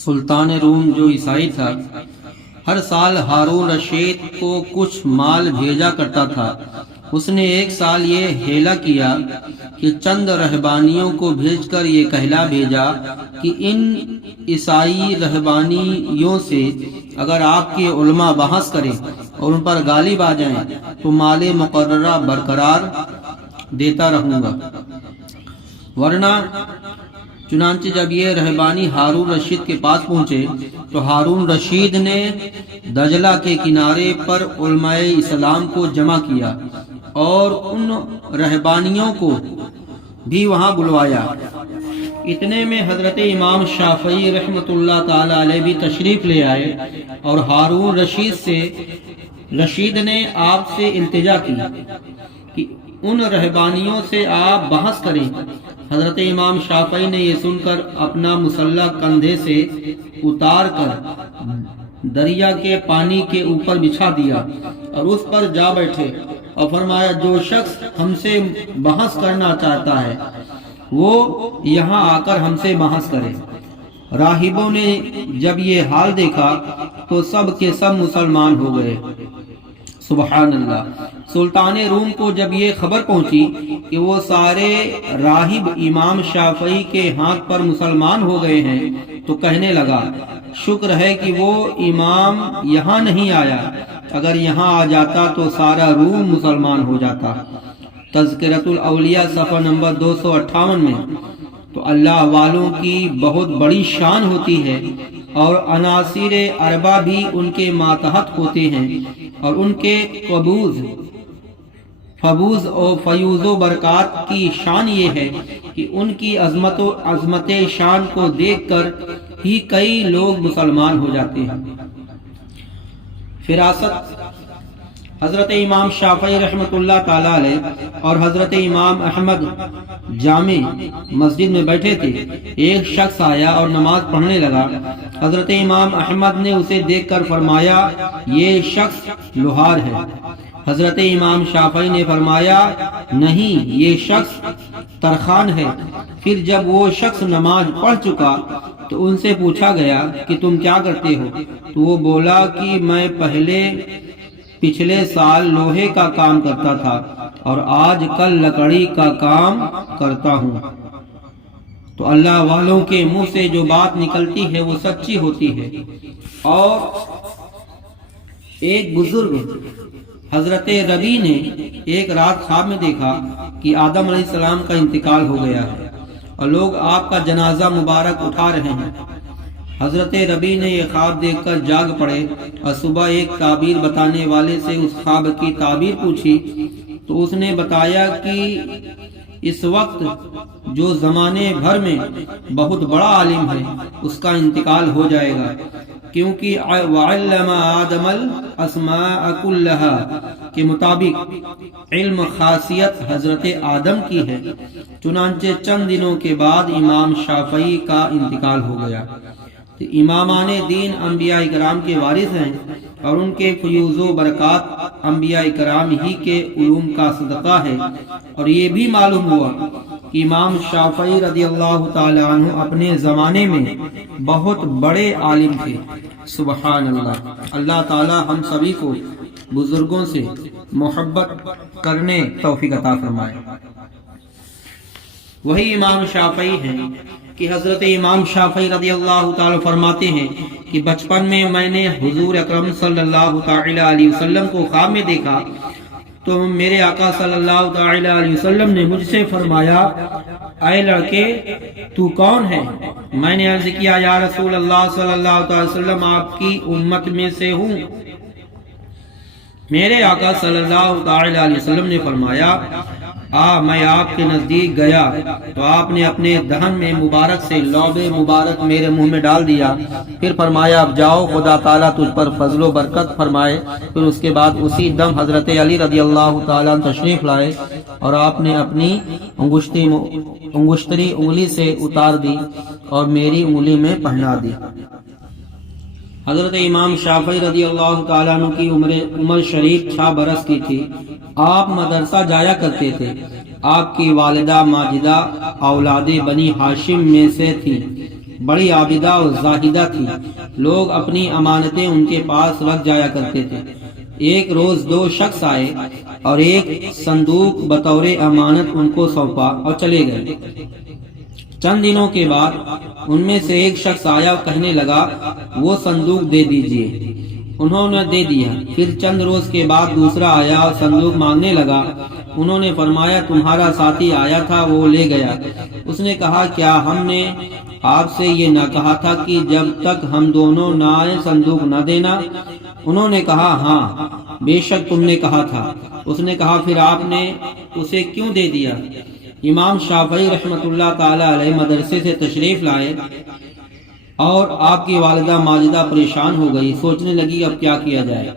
سلطان روم جو عیسائی تھا ہر سال ہارون رشید کو کچھ مال بھیجا کرتا تھا۔ اس نے ایک سال یہ ہیلا کیا کہ چند رہبانیوں کو بھیج کر یہ کہلا بھیجا کہ ان عیسائی رہبانیوں سے اگر آپ کے علماء بحث کریں اور ان پر غالب آ جائیں تو مال مقررہ برقرار دیتا رہوں گا، ورنہ چنانچہ جب یہ رہبانی ہارون رشید کے پاس پہنچے تو ہارون رشید نے دجلہ کے کنارے پر علماء اسلام کو جمع کیا اور ان رہبانیوں کو بھی وہاں بلوایا۔ اتنے میں حضرت امام شافعی رحمۃ اللہ تعالی علیہ بھی تشریف لے آئے اور ہارون رشید نے آپ سے التجا کی کہ ان رہبانیوں سے آپ بحث کریں۔ حضرت امام شافعی نے یہ سن کر اپنا مسلح کندھے سے اتار کر دریا کے پانی کے اوپر بچھا دیا اور اس پر جا بیٹھے اور فرمایا، جو شخص ہم سے بحث کرنا چاہتا ہے وہ یہاں آ کر ہم سے بحث کرے۔ راہبوں نے جب یہ حال دیکھا تو سب کے سب مسلمان ہو گئے۔ سبحان اللہ۔ سلطان روم کو جب یہ خبر پہنچی کہ وہ سارے راہب امام شافعی کے ہاتھ پر مسلمان ہو گئے ہیں تو کہنے لگا، شکر ہے کہ وہ امام یہاں نہیں آیا، اگر یہاں آ جاتا تو سارا روم مسلمان ہو جاتا۔ تذکرۃ الاولیاء صفحہ نمبر 258 میں۔ تو اللہ والوں کی بہت بڑی شان ہوتی ہے اور عناصر اربع بھی ان کے ماتحت ہوتے ہیں، اور ان کے فبوز اور فیوز و برکات کی شان یہ ہے کہ ان کی عظمت شان کو دیکھ کر ہی کئی لوگ مسلمان ہو جاتے ہیں۔ فراست۔ حضرت امام شافعی رحمۃ اللہ تعالی علیہ اور حضرت امام احمد جامع مسجد میں بیٹھے تھے۔ ایک شخص آیا اور نماز پڑھنے لگا۔ حضرت امام احمد نے اسے دیکھ کر فرمایا، یہ شخص لوہار ہے۔ حضرت امام شافعی نے فرمایا، نہیں، یہ شخص ترخان ہے۔ پھر جب وہ شخص نماز پڑھ چکا تو ان سے پوچھا گیا کہ تم کیا کرتے ہو؟ تو وہ بولا کہ میں پچھلے سال لوہے کا کام کرتا تھا اور آج کل لکڑی کا کام کرتا ہوں۔ تو اللہ والوں کے منہ سے جو بات نکلتی ہے وہ سچی ہوتی ہے۔ اور ایک بزرگ حضرت ربی نے ایک رات خواب میں دیکھا کہ آدم علیہ السلام کا انتقال ہو گیا ہے اور لوگ آپ کا جنازہ مبارک اٹھا رہے ہیں۔ حضرت ربی نے یہ خواب دیکھ کر جاگ پڑے اور صبح ایک تعبیر بتانے والے سے اس خواب کی تعبیر پوچھی تو اس نے بتایا کہ اس وقت جو زمانے بھر میں بہت بڑا عالم ہے اس کا انتقال ہو جائے گا، کیونکہ وَعَلَّمَ آدَمَ الْأَسْمَاءَ كُلَّهَا کے مطابق علم خاصیت حضرت آدم کی ہے۔ چنانچہ چند دنوں کے بعد امام شافعی کا انتقال ہو گیا۔ امامان دین انبیاء کرام کے وارث ہیں اور ان کے فیوز و برکات انبیاء کرام ہی کے علوم کا صدقہ ہے۔ اور یہ بھی معلوم ہوا کہ امام شافعی رضی اللہ تعالی عنہ اپنے زمانے میں بہت بڑے عالم تھے۔ سبحان اللہ۔ اللہ تعالی ہم سبھی کو بزرگوں سے محبت کرنے توفیق عطا فرمائے۔ وہی امام شافعی ہیں کہ حضرت امام شافعی رضی اللہ تعالی فرماتے ہیں کہ بچپن میں میں نے حضور اکرم صلی اللہ تعالی علیہ وسلم کو خواب میں دیکھا تو میرے آقا صلی اللہ تعالی علیہ وسلم نے مجھ سے فرمایا، اے لڑکے تو کون ہے؟ میں نے عرض کیا، یا رسول اللہ صلی اللہ تعالی وسلم آپ کی امت میں سے ہوں۔ میرے آقا صلی اللہ تعالی علیہ وسلم نے فرمایا، میں آپ کے نزدیک گیا تو آپ نے اپنے دہن میں مبارک سے لعب مبارک میرے منہ میں ڈال دیا، پھر فرمایا اب جاؤ، خدا تعالیٰ تجھ پر فضل و برکت فرمائے۔ پھر اس کے بعد اسی دم حضرت علی رضی اللہ تعالیٰ تشریف لائے اور آپ نے اپنی انگشتری انگلی سے اتار دی اور میری انگلی میں پہنا دی۔ حضرت امام شافعی رضی اللہ تعالیٰ عنہ کی عمر شریف 6 برس کی تھی۔ آپ مدرسہ جایا کرتے تھے۔ آپ کی والدہ ماجدہ اولاد بنی ہاشم میں سے تھی۔ بڑی عابدہ اور زاہدہ تھی، لوگ اپنی امانتیں ان کے پاس رکھ جایا کرتے تھے۔ ایک روز دو شخص آئے اور ایک صندوق بطور امانت ان کو سونپا اور چلے گئے۔ چند دنوں کے بعد ان میں سے ایک شخص آیا اور کہنے لگا وہ صندوق دے دیجئے۔ انہوں نے دے دیا۔ پھر چند روز کے بعد دوسرا آیا اور صندوق مانگنے لگا۔ انہوں نے فرمایا تمہارا ساتھی آیا تھا، وہ لے گیا۔ اس نے کہا کیا ہم نے آپ سے یہ نہ کہا تھا کہ جب تک ہم دونوں نہ آئے صندوق نہ دینا؟ انہوں نے کہا ہاں بے شک تم نے کہا تھا۔ اس نے کہا پھر آپ نے اسے کیوں دے دیا؟ امام شافعی رحمۃ اللہ تعالی علیہ مدرسے سے تشریف لائے اور آپ کی والدہ ماجدہ پریشان ہو گئی، سوچنے لگی اب کیا کیا جائے۔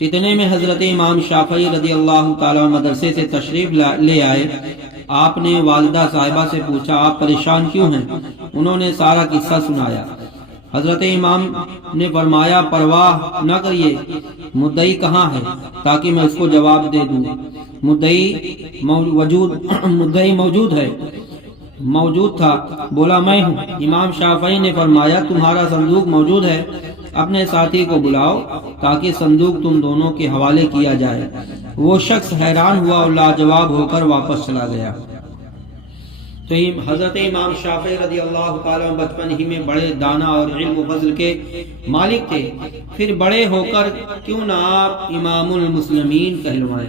اتنے میں حضرت امام شافعی رضی اللہ تعالی مدرسے سے تشریف لے آئے۔ آپ نے والدہ صاحبہ سے پوچھا آپ پریشان کیوں ہیں؟ انہوں نے سارا قصہ سنایا۔ حضرت امام نے فرمایا پرواہ نہ کریے، مدعی کہاں ہے تاکہ میں اس کو جواب دے دوں؟ مدعی موجود ہے، موجود تھا، بولا میں ہوں۔ امام شافعی نے فرمایا تمہارا صندوق موجود ہے، اپنے ساتھی کو بلاؤ تاکہ صندوق تم دونوں کے حوالے کیا جائے۔ وہ شخص حیران ہوا اور لاجواب ہو کر واپس چلا گیا۔ تو حضرت امام شافعی رضی اللہ تعالیٰ بچپن ہی میں بڑے دانا اور علم و فضل کے مالک تھے، پھر بڑے ہو کر کیوں نہ آپ امام المسلمین کہلوائے۔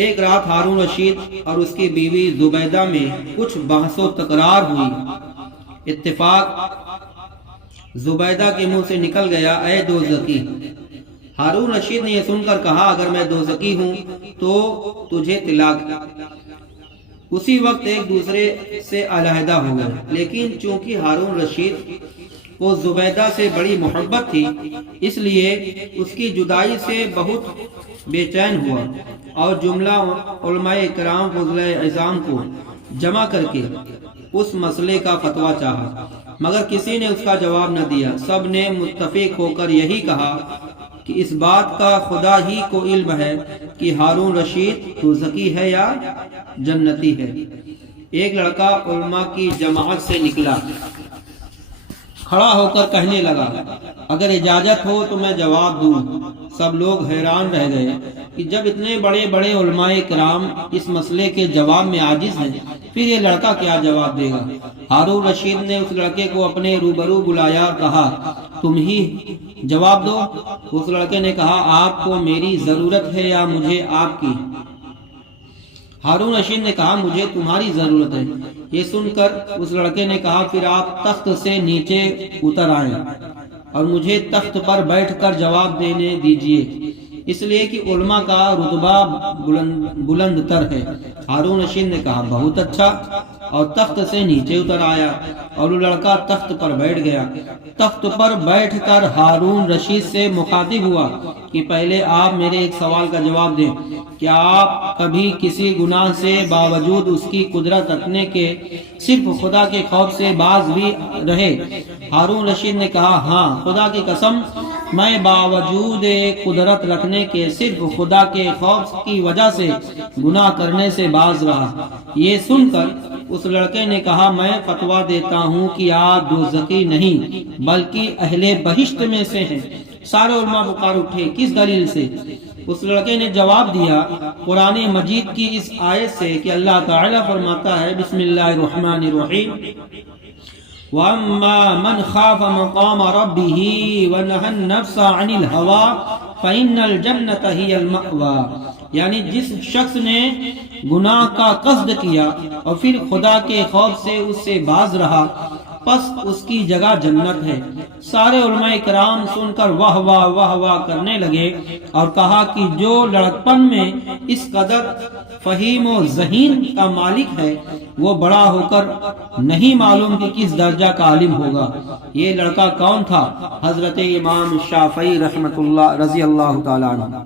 ایک رات ہارون رشید اور اس کی بیوی زبیدہ میں کچھ بحث و تکرار ہوئی۔ اتفاق زبیدہ کے منہ سے نکل گیا اے دوزخی۔ ہارون رشید نے یہ سن کر کہا اگر میں دوزخی ہوں تو تجھے طلاق۔ اسی وقت ایک دوسرے سے علیحدہ ہو گئے، لیکن چونکہ ہارون رشید کو زبیدہ سے بڑی محبت تھی اس لیے اس کی جدائی سے بہت بے چین ہوا اور جملہ علماء کرام فضلۂ اعظام کو جمع کر کے اس مسئلے کا فتویٰ چاہا، مگر کسی نے اس کا جواب نہ دیا۔ سب نے متفق ہو کر یہی کہا کہ اس بات کا خدا ہی کو علم ہے کہ ہارون رشید دوزخی ہے یا جنتی ہے۔ ایک لڑکا علماء کی جماعت سے نکلا، کھڑا ہو کر کہنے لگا اگر اجازت ہو تو میں جواب دوں۔ سب لوگ حیران رہ گئے کہ جب اتنے بڑے بڑے علماء کرام اس مسئلے کے جواب میں عاجز ہیں پھر یہ لڑکا کیا جواب دے گا۔ ہارون رشید نے اس لڑکے کو اپنے روبرو بلایا اور کہا تم ہی جواب دو۔ اس لڑکے نے کہا آپ کو میری ضرورت ہے یا مجھے آپ کی؟ ہارون رشید نے کہا مجھے تمہاری ضرورت ہے۔ یہ سن کر اس لڑکے نے کہا پھر آپ تخت سے نیچے اتر آئیں اور مجھے تخت پر بیٹھ کر جواب دینے دیجئے، اس لیے کہ علماء کا رتبہ بلند تر ہے۔ ہارون رشید نے کہا بہت اچھا، اور تخت سے نیچے اتر آیا اور وہ لڑکا تخت پر بیٹھ گیا۔ تخت پر بیٹھ کر ہارون رشید سے مخاطب ہوا کہ پہلے آپ میرے ایک سوال کا جواب دیں، کیا آپ کبھی کسی گناہ سے باوجود اس کی قدرت رکھنے کے صرف خدا کے خوف سے باز بھی رہے؟ ہارون رشید نے کہا ہاں، خدا کی قسم میں باوجود قدرت رکھنے کے صرف خدا کے خوف کی وجہ سے گناہ کرنے سے باز رہا۔ یہ سن کر اس لڑکے نے کہا میں فتویٰ دیتا ہوں کہ آپ دوزخی نہیں بلکہ اہل بہشت میں سے ہیں۔ سارے علماء پکار اٹھے کس دلیل سے؟ اس لڑکے نے جواب دیا قرآن مجید کی اس آیت سے کہ اللہ تعالیٰ فرماتا ہے بسم اللہ الرحمن الرحیم وَأَمَّا مَنْ خَافَ مَقَامَ رَبِّهِ وَنَهَى النَّفْسَ عَنِ الْهَوَىٰ فَإِنَّ الْجَنَّةَ هِيَ الْمَأْوَىٰ، یعنی جس شخص نے گناہ کا قصد کیا اور پھر خدا کے خوف سے اس سے باز رہا پس اس کی جگہ جنت ہے۔ سارے علماء کرام سن کر واہ واہ واہ واہ کرنے لگے اور کہا کہ جو لڑکپن میں اس قدر فہیم و ذہین کا مالک ہے وہ بڑا ہو کر نہیں معلوم کہ کس درجہ کا عالم ہوگا۔ یہ لڑکا کون تھا؟ حضرت امام شافعی رحمۃ اللہ رضی اللہ تعالیٰ عنہ۔